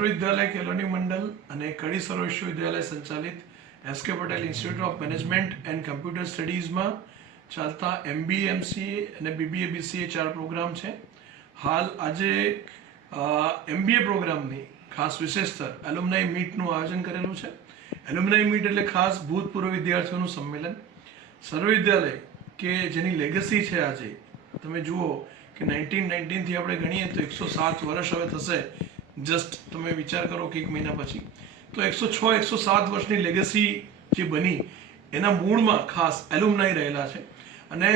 સર્વવિદ્યાલય કેળવણી મંડળ અને કડી સર્વ વિશ્વવિદ્યાલય સંચાલિત S K Patel institute of management and computer સ્ટડીઝમાં ચાલતા MBA MCA અને BBA BCA 4 પ્રોગ્રામ છે. હાલ આજે MBA પ્રોગ્રામની ખાસ વિશેષતર એલ્યુમનાઈ મીટનું આયોજન કરેલું છે. એલ્યુમનાઈ મીટ એટલે ખાસ ભૂતપૂર્વ વિદ્યાર્થીઓનું સંમેલન. સર્વવિદ્યાલય કે જેની લેગસી છે આજે તમે જુઓ કે 1919થી આપણે ગણીએ તો 107 વર્ષ હવે થશે. જસ્ટ તમે વિચાર કરો કે એક મહિના પછી તો 106-107 વર્ષની લેગસી જે બની એના મૂળમાં ખાસ એલ્યુમનાઈ રહેલા છે. અને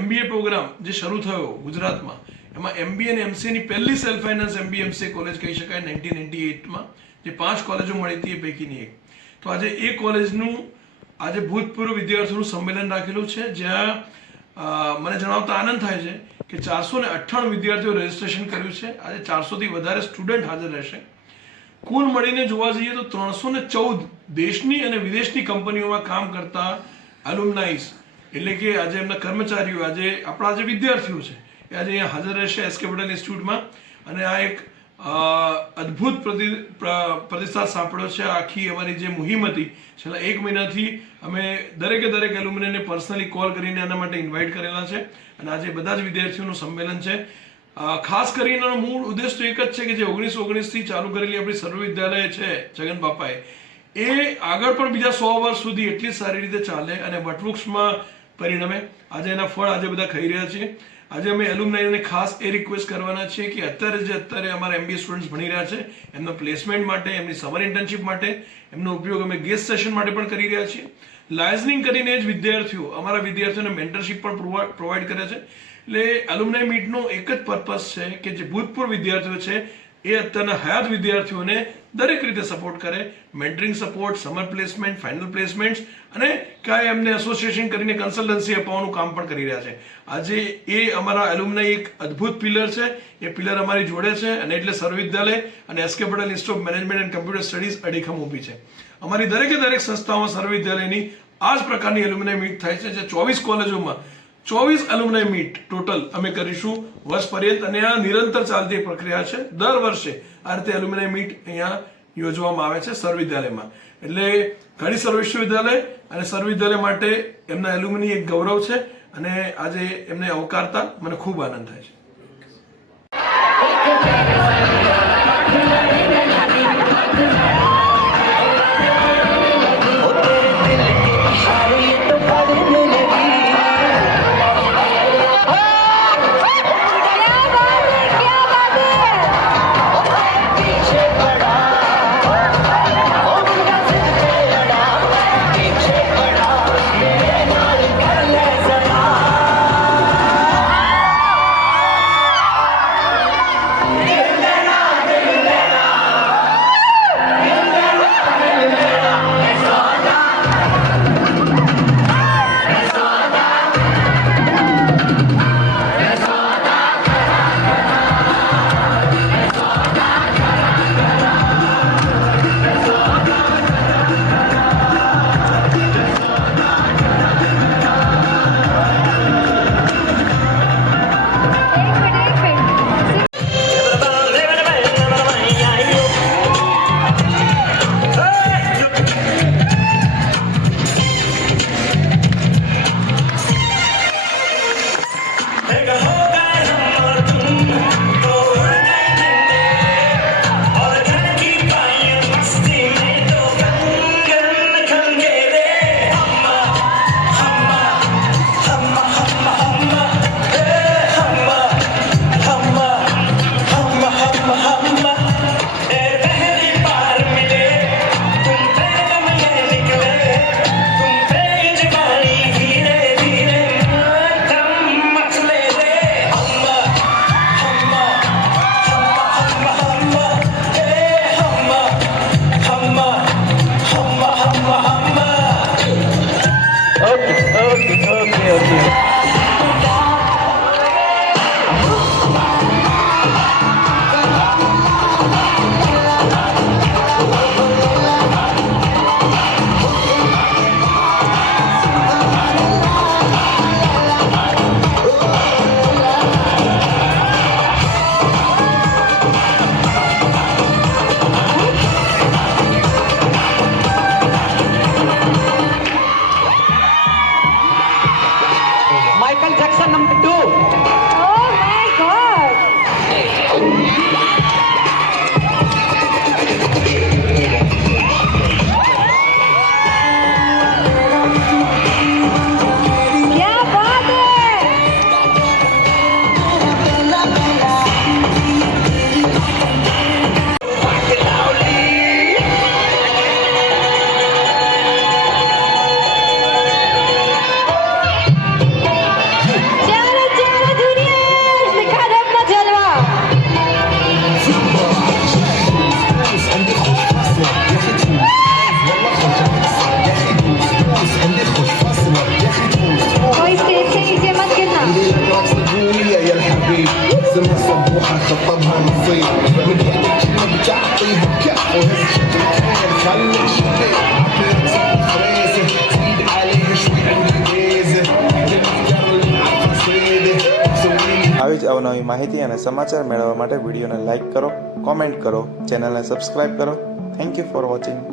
MBA પ્રોગ્રામ જે શરૂ થયો ગુજરાતમાં એમાં MBA અને MCAની પહેલી self finance MBA MCA college કહી શકાય 1998માં, જે 5 કોલેજો મળી હતી એ પૈકીની એક. તો આજે એ કોલેજનું આજે ભૂતપૂર્વ વિદ્યાર્થીઓનું સંમેલન રાખેલું છે, જ્યાં મને જણાવતા આનંદ થાય છે કે 498 વિદ્યાર્થીઓ રજીસ્ટ્રેશન કર્યું છે. આજે 400થી વધારે સ્ટુડન્ટ હાજર રહેશે. કુલ મળીને જોવા જઈએ તો 314 દેશની અને વિદેશની કંપનીઓમાં કામ કરતા એલ્યુમનાઈઝ એટલે કે આજે એમના કર્મચારીઓ, આજે આપણા જે વિદ્યાર્થીઓ છે એ આજે અહીંયા હાજર રહેશે એસકે પટેલ ઇન્સ્ટિટ્યૂટમાં. અને આ એક અદ્ભુત પ્રતિસાદ સાંપડ્યો છે. આખી અમારી જે મુહિમ હતી છેલ્લા 1 મહિનાથી અમે દરેક એલ્યુમનાઈને પર્સનલી કોલ કરીને એના માટે ઇન્વાઇટ કરેલા છે. અને આજે બધા જ વિદ્યાર્થીઓનું સંમેલન છે. ખાસ કરીને મૂળ ઉદ્દેશ તો એક જ છે કે જે 1919થી ચાલુ કરેલી આપણી સર્વવિદ્યાલય છે જગન બાપાએ, એ આગળ પણ બીજા 100 વર્ષ સુધી એટલી સારી રીતે ચાલે અને વટવૃક્ષમાં પરિણમે. આજે એના ફળ આજે બધા ખાઈ રહ્યા છીએ. આજે અમે એલ્યુમનાઈને ખાસ એ રિક્વેસ્ટ કરવાના છીએ કે અત્યારે અમારા MBA સ્ટુડન્ટ્સ ભણી રહ્યા છે એમના પ્લેસમેન્ટ માટે, એમની સમર ઇન્ટર્નશિપ માટે એમનો ઉપયોગ અમે ગેસ્ટ સેશન માટે પણ કરી રહ્યા છીએ. લાયઝનિંગ કરીને જ વિદ્યાર્થીઓ અમારા વિદ્યાર્થીઓને મેન્ટરશિપ પણ પ્રોવાઈડ કરે છે. એટલે એલ્યુમનાઈ મીટનો એક જ પર્પસ છે કે જે ભૂતપૂર્વ વિદ્યાર્થીઓ છે એ અત્યારના હયાત વિદ્યાર્થીઓને દરેક રીતે સપોર્ટ કરે. Mentoring support, summer placement, final placements અને કાંઈ એમને એસોસિએશન કરીને કન્સલ્ટન્સી અપાવવાનું કામ પણ કરી રહ્યા છે. આજે એ અમારા એલ્યુમનાઈ એક અદ્ભુત પિલર છે. એ પિલર અમારી જોડે છે અને એટલે સર્વવિદ્યાલય અને S K Patel institute of management and computer studies અડીખમ ઊભી છે. અમારી દરેક સંસ્થાઓમાં સર્વવિદ્યાલયની આ જ પ્રકારની એલ્યુમનાઈ મીટ થાય છે, જે 24 કોલેજોમાં 24 એલ્યુમનાઈ મીટ ટોટલ અમે કરીશું વર્ષ પર્યંત. અને આ નિરંતર ચાલતી પ્રક્રિયા છે. દર વર્ષે આ રીતે એલ્યુમનાઈ મીટ અહીંયા યોજવામાં આવે છે સર્વવિદ્યાલયમાં. એટલે ઘણી સર્વ વિશ્વવિદ્યાલય અને સર્વવિદ્યાલય માટે એમના એલ્યુમની એક ગૌરવ છે. અને આજે એમને આવકારતા મને ખૂબ આનંદ થાય છે. આવી જ અવનવી માહિતી અને સમાચાર મેળવવા માટે વિડીયોને લાઇક કરો, કોમેન્ટ કરો, ચેનલને સબસ્ક્રાઇબ કરો. Thank you for watching.